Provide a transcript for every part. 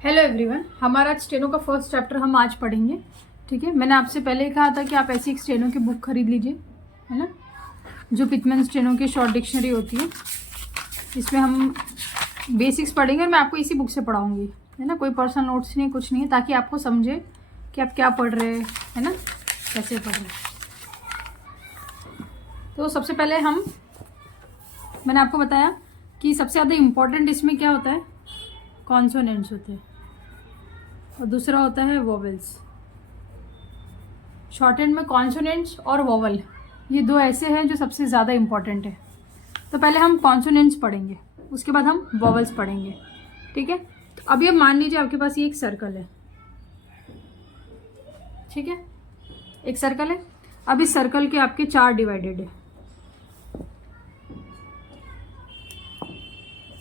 Hello everyone, हमारा steno का first chapter हम आज पढ़ेंगे। ठीक है, मैंने आपसे पहले ही कहा था कि आप ऐसी एक स्टेनो की बुक खरीद लीजिए, है ना, जो पिटमैन स्टेनो की शॉर्ट डिक्शनरी होती है। इसमें हम बेसिक्स पढ़ेंगे और मैं आपको इसी बुक से पढ़ाऊंगी, है ना। कोई पर्सनल नोट्स नहीं, कुछ नहीं है, ताकि आपको समझे कि आप क्या पढ़ रहे हैं, है ना, कैसे पढ़ रहे हैं। तो सबसे पहले मैंने आपको बताया कि सबसे ज़्यादा इम्पोर्टेंट इसमें क्या होता है, कॉन्सोनेंट्स होते हैं और दूसरा होता है वोवेल्स। शॉर्ट हैंड में कॉन्सोनेंट्स और वोवल, ये दो ऐसे हैं जो सबसे ज़्यादा इम्पॉर्टेंट है। तो पहले हम कॉन्सोनेंट्स पढ़ेंगे, उसके बाद हम वोवल्स पढ़ेंगे। ठीक है, तो अभी अब मान लीजिए आपके पास ये एक सर्कल है। ठीक है, एक सर्कल है। अब इस सर्कल के आपके 4 डिवाइडेड है।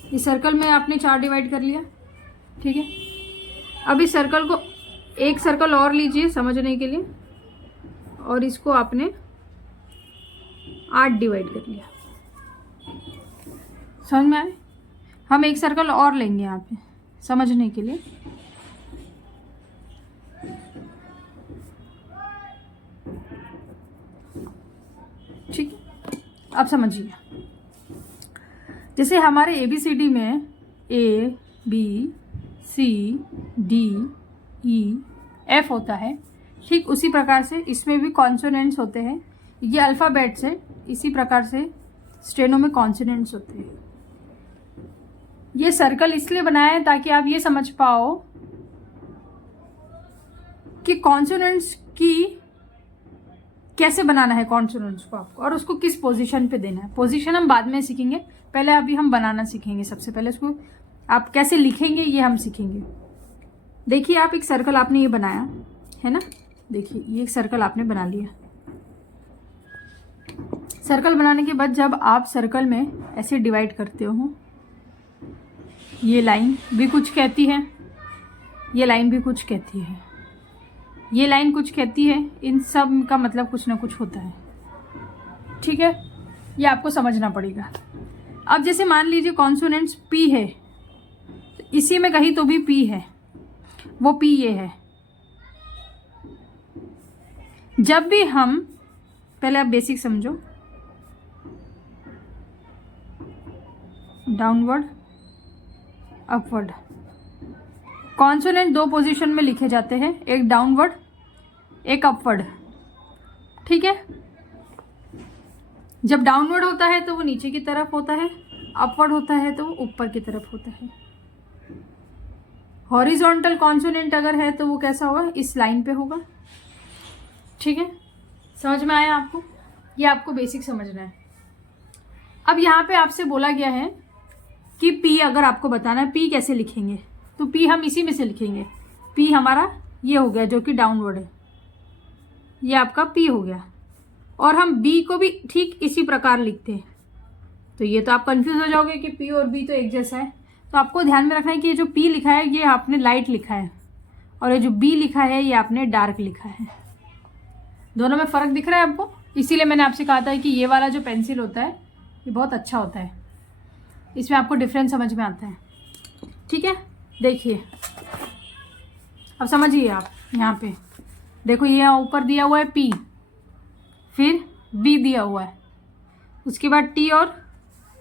इस सर्कल में आपने 4 डिवाइड कर लिया। ठीक है, अब इस सर्कल को एक सर्कल और लीजिए समझने के लिए, और इसको आपने 8 डिवाइड कर लिया। समझ में आए? हम एक सर्कल और लेंगे यहाँ पे समझने के लिए। ठीक, अब समझिए। जैसे हमारे ABCD में ABCDEF होता है, ठीक उसी प्रकार से इसमें भी कॉन्सोनेंट्स होते हैं। ये अल्फ़ाबेट्स है, इसी प्रकार से स्टेनो में कॉन्सोनेंट्स होते हैं। ये सर्कल इसलिए बनाया है ताकि आप ये समझ पाओ कि कॉन्सोनेंट्स की कैसे बनाना है कॉन्सोनेंट्स को आपको, और उसको किस पोजीशन पे देना है। पोजीशन हम बाद में सीखेंगे, पहले अभी हम बनाना सीखेंगे। सबसे पहले उसको आप कैसे लिखेंगे ये हम सीखेंगे। देखिए, आप एक सर्कल आपने ये बनाया है ना, देखिए ये एक सर्कल आपने बना लिया। सर्कल बनाने के बाद जब आप सर्कल में ऐसे डिवाइड करते हो, ये लाइन भी कुछ कहती है, ये लाइन भी कुछ कहती है, ये लाइन कुछ कहती है, इन सब का मतलब कुछ ना कुछ होता है। ठीक है, ये आपको समझना पड़ेगा। अब जैसे मान लीजिए कॉन्सोनेंट्स P है, तो इसी में कहीं तो भी P है, वो P ये है। जब भी हम, पहले आप बेसिक समझो, डाउनवर्ड अपवर्ड, कॉन्सोनेंट 2 पोजीशन में लिखे जाते हैं, एक डाउनवर्ड एक अपवर्ड। ठीक है, जब डाउनवर्ड होता है तो वो नीचे की तरफ होता है, अपवर्ड होता है तो वो ऊपर की तरफ होता है। हॉरिजॉन्टल कॉन्सोनेंट अगर है तो वो कैसा होगा, इस लाइन पे होगा। ठीक है, समझ में आया आपको? ये आपको बेसिक समझना है। अब यहाँ पे आपसे बोला गया है कि P अगर आपको बताना है P कैसे लिखेंगे, तो P हम इसी में से लिखेंगे। P हमारा ये हो गया जो कि डाउनवर्ड है, ये आपका P हो गया। और हम B को भी ठीक इसी प्रकार लिखते हैं। तो ये तो आप कंफ्यूज हो जाओगे कि P और B तो एक जैसा है। तो आपको ध्यान में रखना है कि ये जो P लिखा है ये आपने लाइट लिखा है, और ये जो B लिखा है ये आपने डार्क लिखा है। दोनों में फ़र्क दिख रहा है आपको? इसीलिए मैंने आपसे कहा था कि ये वाला जो पेंसिल होता है ये बहुत अच्छा होता है, इसमें आपको डिफरेंस समझ में आता है। ठीक है, देखिए अब समझिए आप। यहाँ पे देखो, ये ऊपर दिया हुआ है P, फिर B दिया हुआ है, उसके बाद T और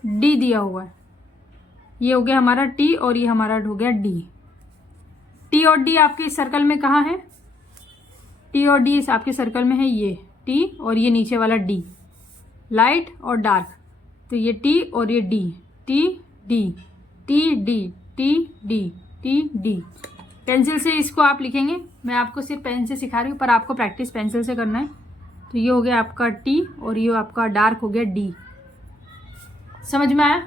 D दिया हुआ है। ये हो गया हमारा T और ये हमारा हो गया D। T और D आपके इस सर्कल में कहाँ है? T और D इस आपके सर्कल में है, ये T और ये नीचे वाला D, लाइट और डार्क। तो ये T और ये D, T D T D T D T D। Pencil से इसको आप लिखेंगे, मैं आपको सिर्फ पेन से सिखा रही हूँ, पर आपको प्रैक्टिस पेंसिल से करना है। तो ये हो गया आपका T और ये आपका डार्क हो गया D। समझ में आया?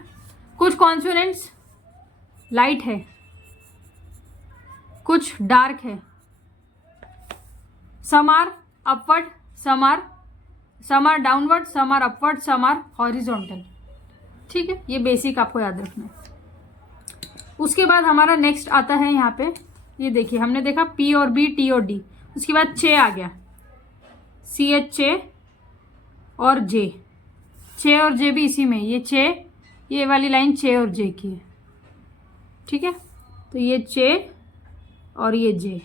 कुछ कॉन्सोनेंट्स लाइट है, कुछ डार्क है, some are upward, some are downward, some are upward, some are horizontal. ठीक है, ये बेसिक आपको याद रखना है। उसके बाद हमारा नेक्स्ट आता है यहाँ पे, ये देखिए हमने देखा P और B, T और D, उसके बाद चे आ गया, CH चे और J, चे और J भी इसी में, ये चे, ये वाली लाइन चे और J की है। ठीक है, तो ये चे और ये जे,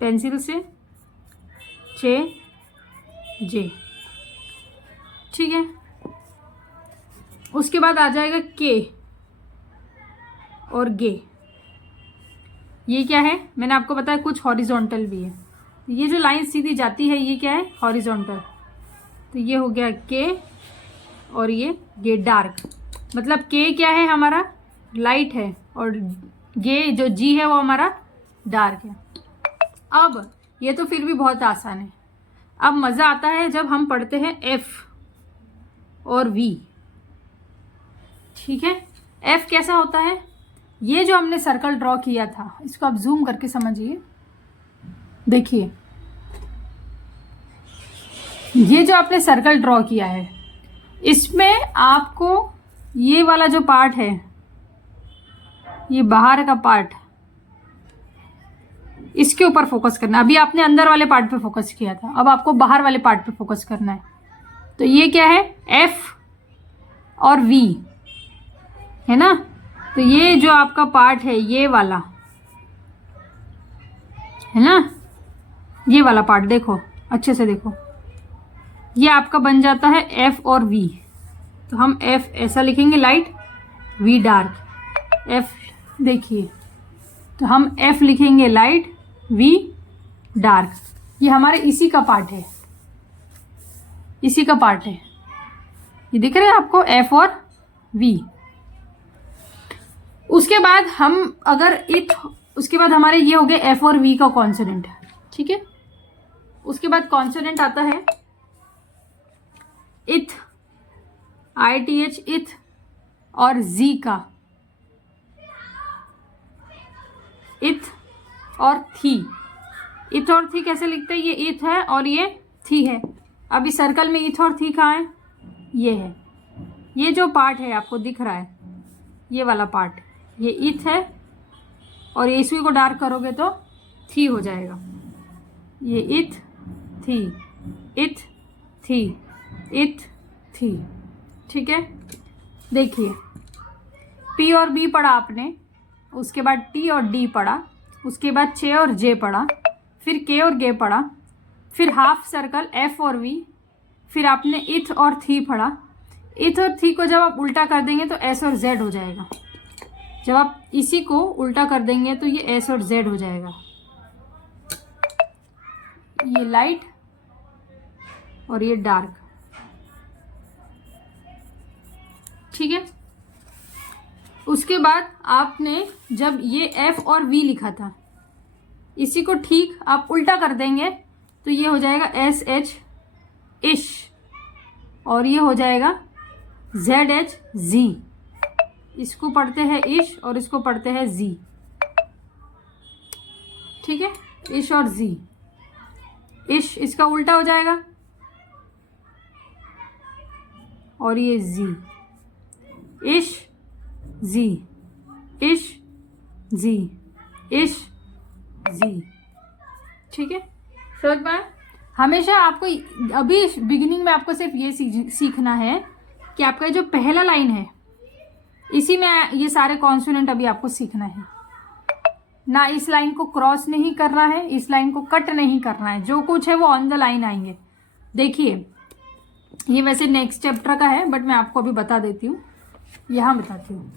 पेंसिल से जे जे, ठीक है। उसके बाद आ जाएगा के और गे। ये क्या है, मैंने आपको बताया कुछ हॉरिजॉन्टल भी है। ये जो लाइन सीधी जाती है ये क्या है, हॉरिजॉन्टल। तो ये हो गया के और ये गे डार्क, मतलब के क्या है हमारा लाइट है और गे जो जी है वो हमारा डार्क है। अब ये तो फिर भी बहुत आसान है। अब मज़ा आता है जब हम पढ़ते हैं एफ और वी, ठीक है। एफ कैसा होता है, ये जो हमने सर्कल ड्रॉ किया था, इसको आप जूम करके समझिए। देखिए ये जो आपने सर्कल ड्रॉ किया है, इसमें आपको ये वाला जो पार्ट है, ये बाहर का पार्ट, इसके ऊपर फोकस करना है। अभी आपने अंदर वाले पार्ट पे फोकस किया था, अब आपको बाहर वाले पार्ट पे फोकस करना है। तो ये क्या है, एफ और वी है ना। तो ये जो आपका पार्ट है ये वाला है ना, ये वाला पार्ट देखो अच्छे से देखो, ये आपका बन जाता है एफ और वी। तो हम एफ ऐसा लिखेंगे लाइट, वी डार्क। एफ देखिए, तो हम एफ लिखेंगे लाइट, वी डार्क। ये हमारे इसी का पार्ट है, इसी का पार्ट है, ये दिख रहा है आपको, एफ और वी। उसके बाद हम अगर इथ, उसके बाद हमारे ये हो गए एफ और वी का कॉन्सोनेंट, ठीक है। उसके बाद कॉन्सोनेंट आता है इथ, ITH इथ और जी का, इथ और थी। इथ और थी कैसे लिखते हैं, ये इथ है और ये थी है। अब इस सर्कल में इथ और थी कहाँ है, ये है। ये जो पार्ट है आपको दिख रहा है, ये वाला पार्ट, ये इथ है और ये इसवी को डार्क करोगे तो थी हो जाएगा। ये इथ थी, इथ थी, इथ थी, ठीक है। देखिए पी और बी पढ़ा आपने, उसके बाद टी और डी पढ़ा, उसके बाद चे और जे पढ़ा, फिर के और गे पढ़ा, फिर हाफ सर्कल एफ और वी, फिर आपने इथ और थी पढ़ा। इथ और थी को जब आप उल्टा कर देंगे तो एस और जेड हो जाएगा। जब आप इसी को उल्टा कर देंगे तो ये एस और जेड हो जाएगा। ये लाइट और ये डार्क, ठीक है। उसके बाद आपने जब ये एफ और वी लिखा था, इसी को ठीक आप उल्टा कर देंगे तो ये हो जाएगा एस एच इश और ये हो जाएगा जेड एच जी। इसको पढ़ते हैं इश और इसको पढ़ते हैं जी, ठीक है। इश और जी, इश इसका उल्टा हो जाएगा और ये जी, इश जी, इश जी, इश जी, ठीक है। समझ में? हमेशा आपको अभी बिगिनिंग में आपको सिर्फ ये सीखना है कि आपका जो पहला लाइन है इसी में ये सारे कॉन्सोनेंट अभी आपको सीखना है ना। इस लाइन को क्रॉस नहीं करना है, इस लाइन को कट नहीं करना है, जो कुछ है वो ऑन द लाइन आएंगे। देखिए ये वैसे नेक्स्ट चैप्टर का है बट मैं आपको अभी बता देती हूँ, यहाँ बताती हूँ।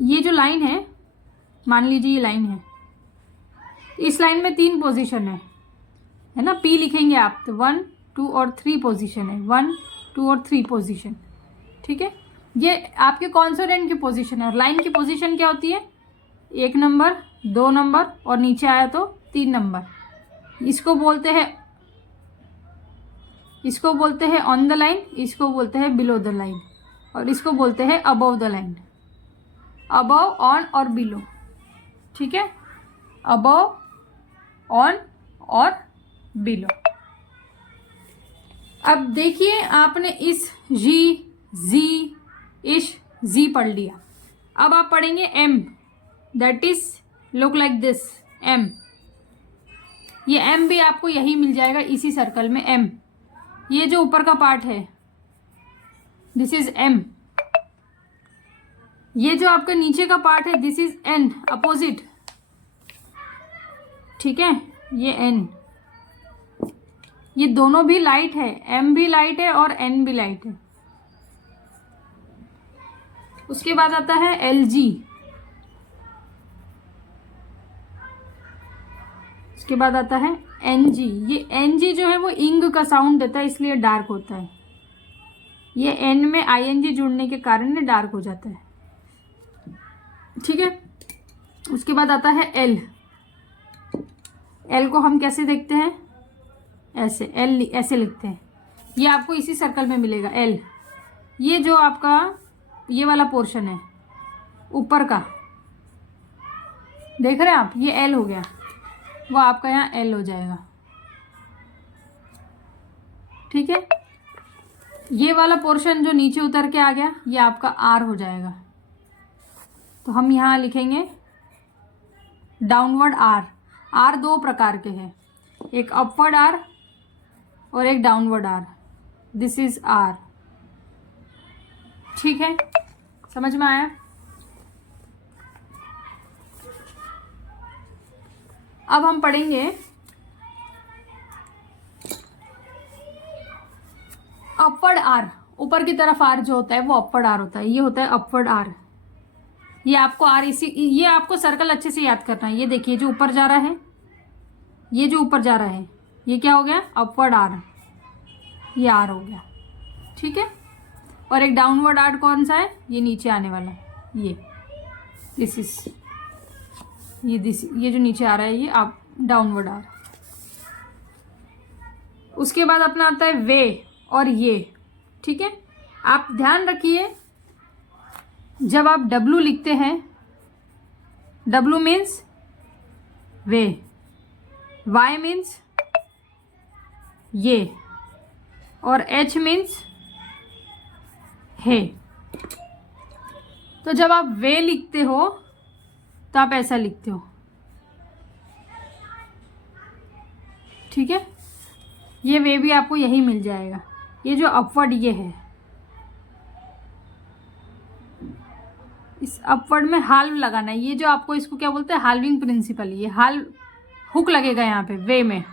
ये जो लाइन है, मान लीजिए ये लाइन है, इस लाइन में 3 पोजीशन है ना। पी लिखेंगे आप तो 1 2 और 3 पोजीशन है, 1 2 और 3 पोजीशन, ठीक है। ये आपके कॉन्सोनेंट की पोजीशन है और लाइन की पोजीशन क्या होती है, 1 नंबर 2 नंबर और नीचे आया तो 3 नंबर। इसको बोलते हैं ऑन द लाइन, इसको बोलते हैं बिलो द लाइन और इसको बोलते हैं above the line. Above, on और बिलो, ठीक है। अबव, ऑन और बिलो। अब देखिए आपने इस जी, जी, इश, जी पढ़ लिया। अब आप पढ़ेंगे M, that is look like this, M. ये एम भी आपको यही मिल जाएगा इसी सर्कल में, एम। ये जो ऊपर का पार्ट है दिस इज एम, ये जो आपका नीचे का पार्ट है दिस इज एन अपोजिट, ठीक है, ये एन, ये दोनों भी लाइट है, एम भी लाइट है और एन भी लाइट है। उसके बाद आता है एल जी, उसके बाद आता है एन जी। ये एन जी जो है वो इंग का साउंड देता है इसलिए डार्क होता है, ये एन में आई एन जी जुड़ने के कारण डार्क हो जाता है, ठीक है। उसके बाद आता है एल, एल को हम कैसे देखते हैं, ऐसे, एल ऐसे लिखते हैं, ये आपको इसी सर्कल में मिलेगा एल। ये जो आपका ये वाला पोर्शन है ऊपर का, देख रहे हैं आप, ये एल हो गया, वो आपका यहाँ एल हो जाएगा, ठीक है। ये वाला पोर्शन जो नीचे उतर के आ गया ये आपका आर हो जाएगा। तो हम यहाँ लिखेंगे डाउनवर्ड आर। आर दो प्रकार के हैं, एक अपवर्ड आर और एक downward R. This is R, ठीक है, समझ में आया। अब हम पढ़ेंगे अपवर्ड आर। ऊपर की तरफ आर जो होता है वो अपवर्ड आर होता है, ये होता है अपवर्ड आर। ये आपको आर इसी, ये आपको सर्कल अच्छे से याद करना है। ये देखिए जो ऊपर जा रहा है, ये जो ऊपर जा रहा है ये क्या हो गया, अपवर्ड आर, ये आर हो गया, ठीक है। और एक डाउनवर्ड आर कौन सा है, ये नीचे आने वाला, ये दिस इज, ये जो नीचे आ रहा है ये आप डाउनवर्ड आर। उसके बाद अपना आता है वे और ये, ठीक है। आप ध्यान रखिए जब आप W लिखते हैं, W मीन्स वे, Y मीन्स ये, और H मीन्स है। तो जब आप वे लिखते हो तो आप ऐसा लिखते हो, ठीक है। ये वे भी आपको यही मिल जाएगा। ये जो अपवर्ड ये है, इस अपवर्ड में हाल्व लगाना है। ये जो आपको इसको क्या बोलते हैं, हाल्विंग प्रिंसिपल। ये हाल्व हुक लगेगा यहाँ पे वे में,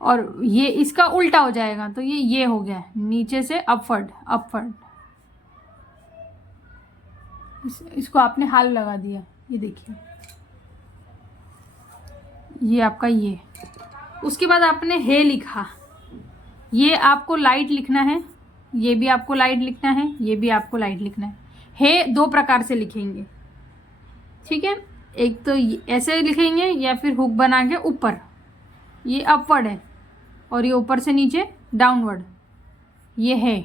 और ये इसका उल्टा हो जाएगा तो ये हो गया नीचे से अपवर्ड, अपवर्ड। इसको आपने हाल लगा दिया, ये देखिए ये आपका ये। उसके बाद आपने हे लिखा, ये आपको लाइट लिखना है, ये भी आपको लाइट लिखना है, ये भी आपको लाइट लिखना है। हे दो प्रकार से लिखेंगे, ठीक है। एक तो ऐसे लिखेंगे या फिर हुक बना के ऊपर, ये अपवर्ड है, और ये ऊपर से नीचे डाउनवर्ड, ये है,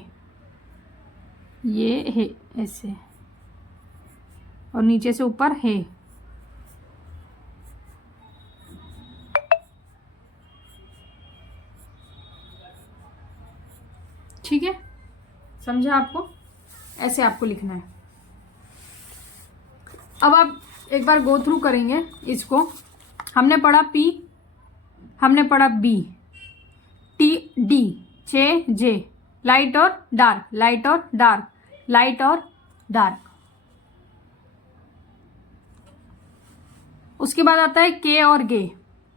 ये है ऐसे, और नीचे से ऊपर है। ठीक है, समझा आपको, ऐसे आपको लिखना है। अब आप एक बार गो थ्रू करेंगे इसको। हमने पढ़ा P, हमने पढ़ा B, T D, J, light और डार्क, लाइट और डार्क, लाइट और डार्क। उसके बाद आता है K और गे,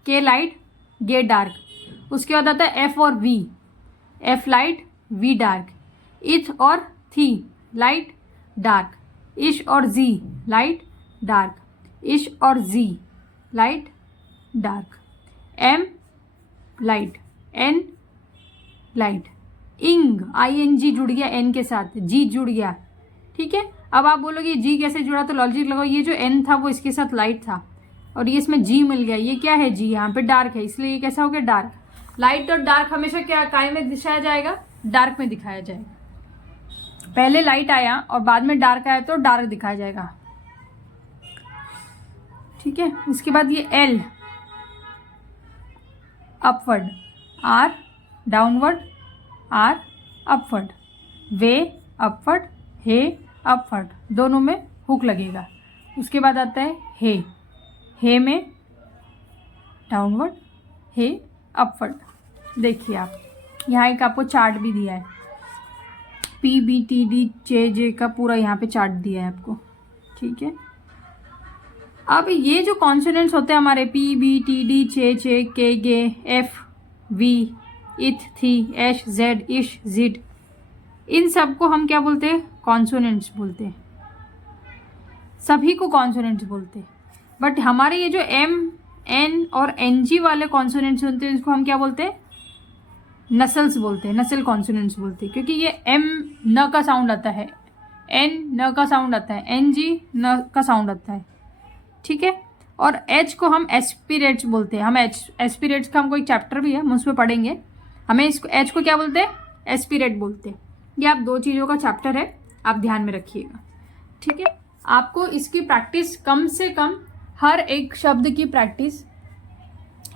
K लाइट, गे डार्क। उसके बाद आता है F और V, F light, V dark. इथ और थी, लाइट डार्क। इश और Z, लाइट डार्क। इश और Z, light dark. M light, N light. इंग, ING जुड़ गया N के साथ, G जुड़ गया, ठीक है। अब आप बोलोगे G कैसे जुड़ा, तो लॉजिक लगाओ, ये जो N था वो इसके साथ लाइट था और ये इसमें G मिल गया, ये क्या है G, यहाँ पे डार्क है, इसलिए ये कैसा हो गया डार्क। लाइट और डार्क हमेशा क्या काय में दिखाया जाएगा, डार्क में दिखाया जाएगा। पहले लाइट आया और बाद में डार्क आया तो डार्क दिखाया जाएगा, ठीक है। उसके बाद ये L upward, R downward, R upward, way upward, hay upward, दोनों में हुक लगेगा। उसके बाद आता है हे में डाउनवर्ड, हे अपवर्ड। देखिए आप यहाँ एक आपको चार्ट भी दिया है, PBTD का पूरा यहाँ पे चार्ट दिया है आपको, ठीक है। अब ये जो कॉन्सोनेंट्स होते हैं हमारे PBTD KG F V इथ थी एश जेड इश जिड, इन सब को हम क्या बोलते हैं? कॉन्सोनेंट्स बोलते हैं, सभी को कॉन्सोनेंट्स बोलते हैं। बट हमारे ये जो M N और NG वाले कॉन्सोनेंट्स होते हैं इसको हम क्या बोलते हैं? नसल्स बोलते हैं, नसल कॉन्सोनेंट्स बोलते हैं, क्योंकि ये M न का साउंड आता है, N न का साउंड आता है, NG न का साउंड आता है, ठीक है। और H को हम एस्पिरेट्स बोलते हैं। हम एस्पिरेट्स का हमको एक चैप्टर भी है, हम उसमें पढ़ेंगे। हमें इसको H को क्या बोलते हैं? एस्पिरेट बोलते हैं। ये आप 2 चीज़ों का चैप्टर है, आप ध्यान में रखिएगा, ठीक है। आपको इसकी प्रैक्टिस कम से कम, हर एक शब्द की प्रैक्टिस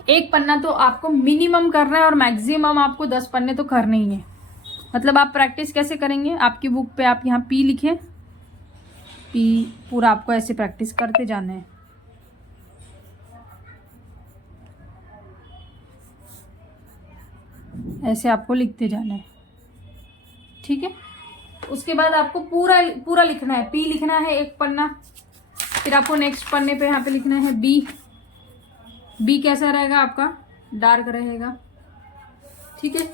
1 पन्ना तो आपको मिनिमम करना है, और मैक्सिमम आपको 10 पन्ने तो करने ही है। मतलब आप प्रैक्टिस कैसे करेंगे? आपकी बुक पे आप यहाँ P लिखें, P पूरा आपको ऐसे प्रैक्टिस करते जाना है। ऐसे आपको लिखते जाना है, ठीक है। उसके बाद आपको पूरा लिखना है। P लिखना है 1 पन्ना, फिर आपको नेक्स्ट पन्ने पे यहाँ पे लिखना है B कैसा रहेगा आपका? डार्क रहेगा, ठीक है।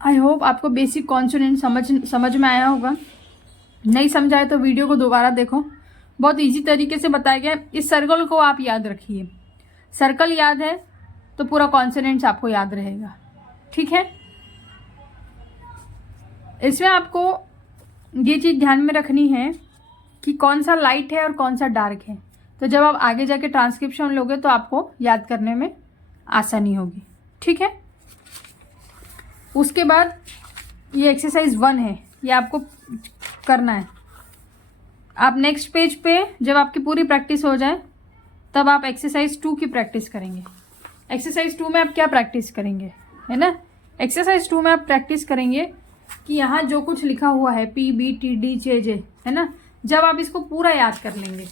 आई होप आपको बेसिक कॉन्सोनेंट समझ में आया होगा। नहीं समझाए तो वीडियो को दोबारा देखो, बहुत इजी तरीके से बताया गया। इस सर्कल को आप याद रखिए, सर्कल याद है तो पूरा कॉन्सोनेंट्स आपको याद रहेगा, ठीक है। इसमें आपको ये चीज़ ध्यान में रखनी है कि कौन सा लाइट है और कौन सा डार्क है, तो जब आप आगे जाके ट्रांसक्रिप्शन लोगे तो आपको याद करने में आसानी होगी, ठीक है। उसके बाद ये एक्सरसाइज 1 है, ये आपको करना है। आप नेक्स्ट पेज पे जब आपकी पूरी प्रैक्टिस हो जाए तब आप एक्सरसाइज 2 की प्रैक्टिस करेंगे। एक्सरसाइज 2 में आप क्या प्रैक्टिस करेंगे, है ना? एक्सरसाइज 2 में आप प्रैक्टिस करेंगे कि यहाँ जो कुछ लिखा हुआ है PBTD JJ, है ना, जब आप इसको पूरा याद कर लेंगे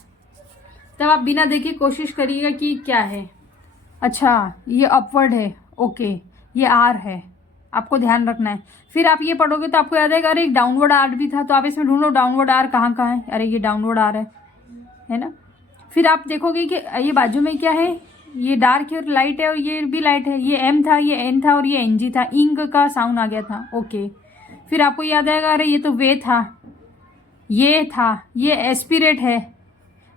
तब आप बिना देखे कोशिश करिएगा कि क्या है। अच्छा ये अपवर्ड है, ओके, ये R है, आपको ध्यान रखना है। फिर आप ये पढ़ोगे तो आपको याद आएगा अरे एक डाउनवर्ड R भी था, तो आप इसमें ढूंढो डाउनवर्ड R कहाँ कहाँ है, अरे ये डाउनवर्ड R है ना। फिर आप देखोगे कि ये बाजू में क्या है, ये डार्क है और लाइट है, और ये भी लाइट है, ये M था, ये N था और ये NG था, इंग का साउंड आ गया था, ओके। फिर आपको याद आएगा अरे ये तो वे था, ये था, ये एस्पिरेट है,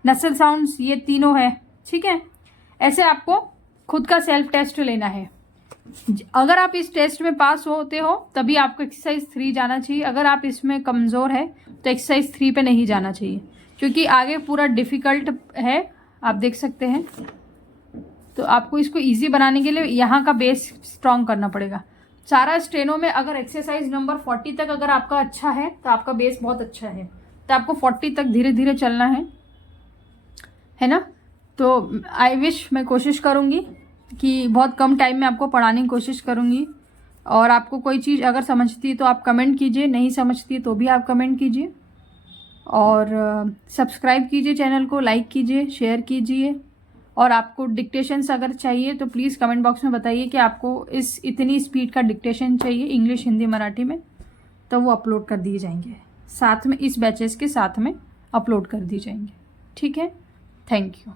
नसल साउंड्स, ये तीनों है, ठीक है। ऐसे आपको खुद का सेल्फ टेस्ट लेना है। अगर आप इस टेस्ट में पास होते हो तभी आपको एक्सरसाइज 3 जाना चाहिए। अगर आप इसमें कमज़ोर है तो एक्सरसाइज 3 पे नहीं जाना चाहिए, क्योंकि आगे पूरा डिफ़िकल्ट है, आप देख सकते हैं। तो आपको इसको इजी बनाने के लिए यहाँ का बेस स्ट्रॉन्ग करना पड़ेगा। सारा स्टेनो में अगर एक्सरसाइज नंबर 40 तक अगर आपका अच्छा है तो आपका बेस बहुत अच्छा है, तो आपको 40 तक धीरे धीरे चलना है ना। तो आई विश, मैं कोशिश करूँगी कि बहुत कम टाइम में आपको पढ़ाने की कोशिश करूँगी। और आपको कोई चीज़ अगर समझती है तो आप कमेंट कीजिए, नहीं समझती तो भी आप कमेंट कीजिए, और सब्सक्राइब कीजिए चैनल को, लाइक कीजिए, शेयर कीजिए। और आपको डिक्टेशंस अगर चाहिए तो प्लीज़ कमेंट बॉक्स में बताइए कि आपको इतनी स्पीड का डिक्टेशन चाहिए, इंग्लिश, हिंदी, मराठी में, तो वो अपलोड कर दिए जाएंगे साथ में, इस बैचेस के साथ में अपलोड कर दिए जाएंगे, ठीक है। Thank you.